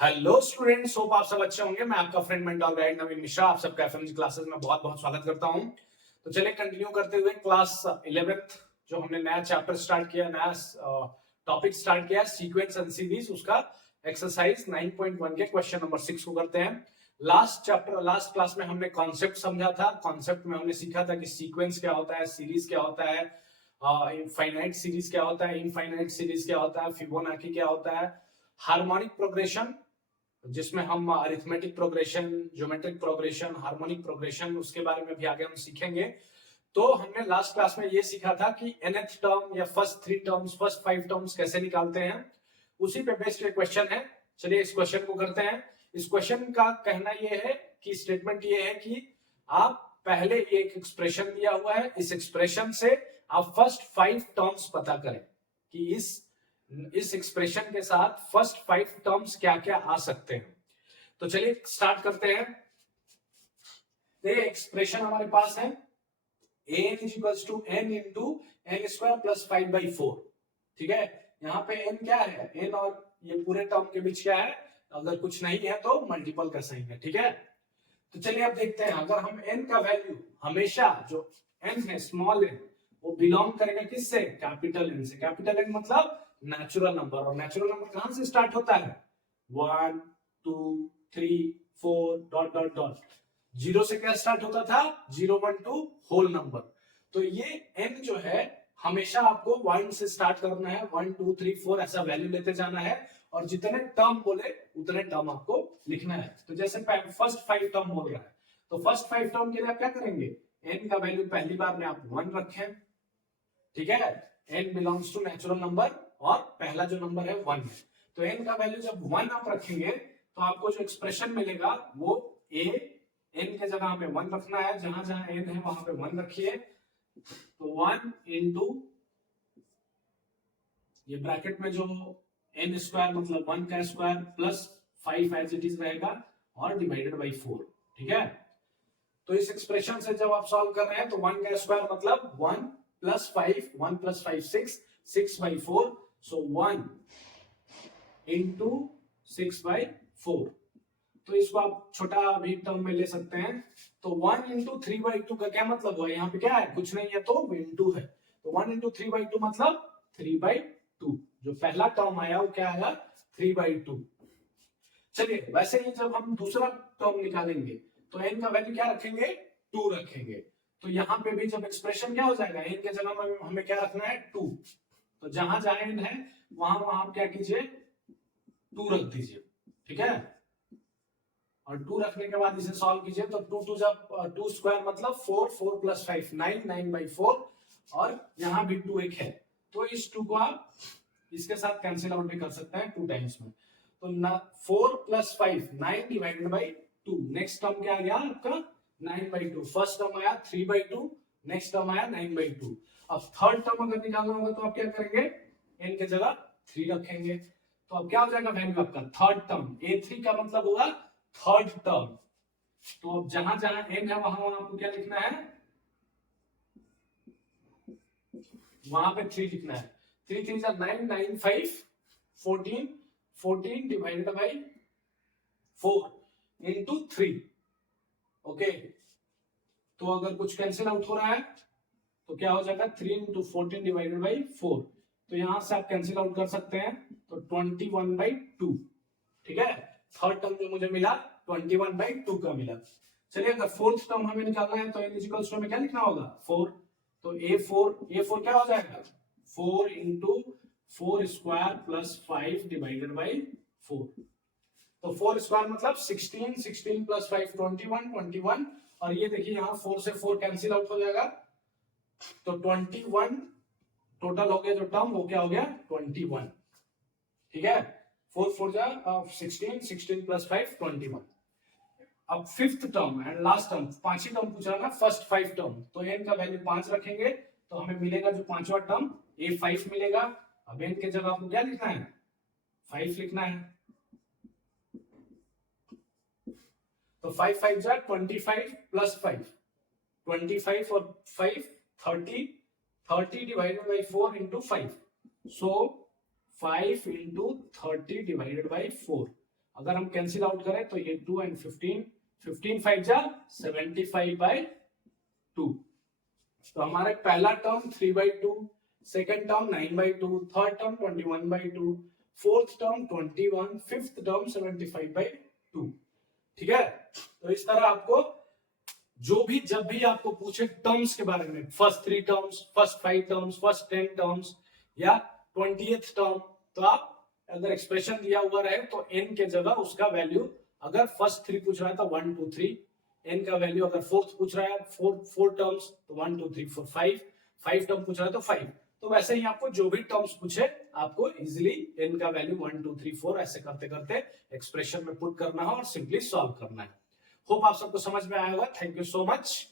Hello students, hope आप सब अच्छे होंगे। मैं आपका फ्रेंड मेंटर गाइड नवीन मिश्रा आप सबका एफएमजी क्लासेस में बहुत बहुत स्वागत करता हूं। तो चलिए कंटिन्यू करते हुए क्लास 11th जो हमने नया चैप्टर स्टार्ट किया, नया टॉपिक स्टार्ट किया, सीक्वेंस एंड सीरीज, उसका एक्सरसाइज 9.1 के क्वेश्चन नंबर 6 को करते हैं। लास्ट क्लास में हमने कॉन्सेप्ट समझा था। कॉन्सेप्ट में हमने सीखा था कि सीक्वेंस क्या होता है, सीरीज क्या होता है, फाइनाइट सीरीज क्या होता है, इनफाइनाइट सीरीज क्या होता है, फिबोनाची क्या होता है, हार्मोनिक प्रोग्रेशन जिसमें हम arithmetic progression, geometric progression, harmonic progression, उसके बारे में भी आगे हम सीखेंगे। तो हमने लास्ट क्लास में ये सीखा था कि nth टर्म या फर्स्ट 3 टर्म्स, फर्स्ट 5 टर्म्स कैसे निकालते हैं। उसी पे बेस्ड क्वेश्चन है। चलिए इस क्वेश्चन को करते हैं। इस क्वेश्चन का कहना यह है कि स्टेटमेंट ये है कि आप पहले ये एक एक्सप्रेशन दिया हुआ है, इस एक्सप्रेशन से आप फर्स्ट 5 टर्म्स पता करें कि इस एक्सप्रेशन के साथ फर्स्ट 5 टर्म्स क्या क्या आ सकते हैं। तो चलिए स्टार्ट करते हैं। ये एक्सप्रेशन हमारे पास है an is equals to n into N square plus 5/4। ठीक है, यहाँ पे n क्या है, n और ये पूरे टर्म के बीच क्या है, अगर कुछ नहीं है तो मल्टीपल कर सकेंगे। ठीक है, तो चलिए अब देखते हैं। अगर हम n का वैल्यू हमेशा जो n है, स्मॉल n, वो बिलोंग करेगा किससे, कैपिटल n से। कैपिटल n मतलब नेचुरल नंबर, और नेचुरल नंबर कहां से स्टार्ट होता है, 1 2 3 4 डॉट डॉट डॉट। जीरो से क्या स्टार्ट होता था, 0 1 2 होल नंबर। तो ये n जो है हमेशा आपको 1 से स्टार्ट करना है, 1 2 3 4 ऐसा वैल्यू लेते जाना है, और जितने टर्म बोले उतने टर्म आपको लिखना है। तो जैसे फर्स्ट 5 टर्म बोल रहा है, तो फर्स्ट 5 टर्म के लिए आप क्या करेंगे, n का वैल्यू पहली बार में आप 1 रखें। ठीक है, n belongs to natural number और पहला जो नंबर है 1 है। तो n का वैल्यू जब 1 आप रखेंगे तो आपको जो एक्सप्रेशन मिलेगा वो a, n के जगह पे 1 रखना है, जहां जहां n है वहां पे 1 रखिए। तो 1 इंटू ये ब्रैकेट में जो n स्क्वायर मतलब 1 का square plus 5 as it is रहेगा और डिवाइडेड बाई 4। ठीक है, तो इस एक्सप्रेशन से जब आप सॉल्व कर रहे हैं तो 1 का स्क्वायर मतलब 1 प्लस 5, 1 प्लस 5 6, 6/4। सो 1 इंटू 6/4। तो इसको आप छोटा भी टर्म में ले सकते हैं। तो 1 इंटू 3/2 का क्या मतलब हुआ, यहाँ पे क्या है, कुछ नहीं है तो इंटू है। तो 1 इंटू 3/2 मतलब 3/2। जो पहला टर्म आया वो क्या आया, 3/2। चलिए वैसे ही जब हम दूसरा टर्म निकालेंगे तो n का वैल्यू क्या रखेंगे, 2 रखेंगे। तो यहाँ पे भी जब एक्सप्रेशन क्या हो जाएगा, n के जगह में हमें क्या रखना है, 2। तो जहां जहां n है वहां वहां आप क्या कीजिए, 2 रख दीजिए। ठीक है, और 2 रखने के बाद इसे सॉल्व कीजिए। तो 2 2 जब 2 स्क्वायर मतलब 4, 4 प्लस 5 9, 9/4, और यहाँ भी 2 एक है। तो इस 2 को आप इसके साथ कैंसिल आउट भी कर सकते हैं 2 टाइम्स में। तो 4 plus 5 9 divided by 2। Next term क्या आ गया आपका, 9/2। फर्स्ट टर्म आया 3/2, नेक्स्ट टर्म आया 9/2। अब थर्ड टर्म अगर निकालना होगा तो आप क्या करेंगे, n के जगह 3 रखेंगे। तो अब क्या हो जाएगा वैल्यू आपका, थर्ड टर्म। a3 का मतलब होगा थर्ड टर्म। तो अब जहां जहां n है वहां वहां आपको क्या लिखना है, वहां पे 3 लिखना है। 3 3 9, 9 5 14, 14 डिवाइडेड बाई 4 इंटू 3। ओके, तो अगर कुछ कैंसिल आउट हो रहा है तो क्या हो जाएगा, 3 इंटू 14 डिवाइडेड बाई 4। तो यहां से आप कैंसिल आउट कर सकते हैं, तो 21/2। ठीक है, थर्ड टर्म जो मुझे मिला 21/2 का मिला। चलिए अगर फोर्थ टर्म हमें निकालना है तो n इक्वल्स टू में क्या लिखना होगा, 4। तो a4 क्या हो जाएगा, 4 into 4 square plus 5 divided by 4। तो 4 स्क्वायर मतलब 16, 16 प्लस 5 21, 21, और ये देखिए यहाँ 4 से 4 कैंसिल आउट हो जाएगा। तो 21 टोटल हो गया जो टर्म, वो क्या हो गया, 21। ठीक है, 4 4 जा 16, 16 प्लस 5 21। अब fifth term and last term, पांचवी टर्म पूछ रहा ना, फर्स्ट 5 टर्म। तो n का वैल्यू 5 रखेंगे तो हमें मिलेगा जो पांचवा टर्म a5 मिलेगा। अब n के जगह आपको क्या लिखना है, 5 लिखना है। तो 5 5 जा 25 प्लस 5, 25 और 5 30, 30 divided by 4 into 5। So 5 into 30 divided by 4। अगर हम कैंसिल आउट करें तो ये 2 and 15, 15 5 जा 75/2। तो हमारे पहला term 3/2, second term 9/2, third term 21/2, fourth term 21, fifth term 75/2। ठीक है, तो इस तरह आपको जब भी आपको पूछे टर्म्स के बारे में, first 3 terms, first 5 terms, first 10 terms या 20th टर्म, तो आप अगर एक्सप्रेशन दिया हुआ रहे तो n के जगह उसका वैल्यू, अगर फर्स्ट 3 पूछ रहा है तो 1 2 3, n का वैल्यू अगर फोर्थ पूछ रहा है 4 टर्म्स तो 1 2 3 4 5 टर्म पूछ रहा है तो 5। तो वैसे ही आपको जो भी टर्म्स पूछे आपको इजीली n का वैल्यू 1 2 3 4 ऐसे करते करते एक्सप्रेशन में पुट करना है और सिंपली सॉल्व करना है। होप आप सबको समझ में आया होगा। Thank you so much.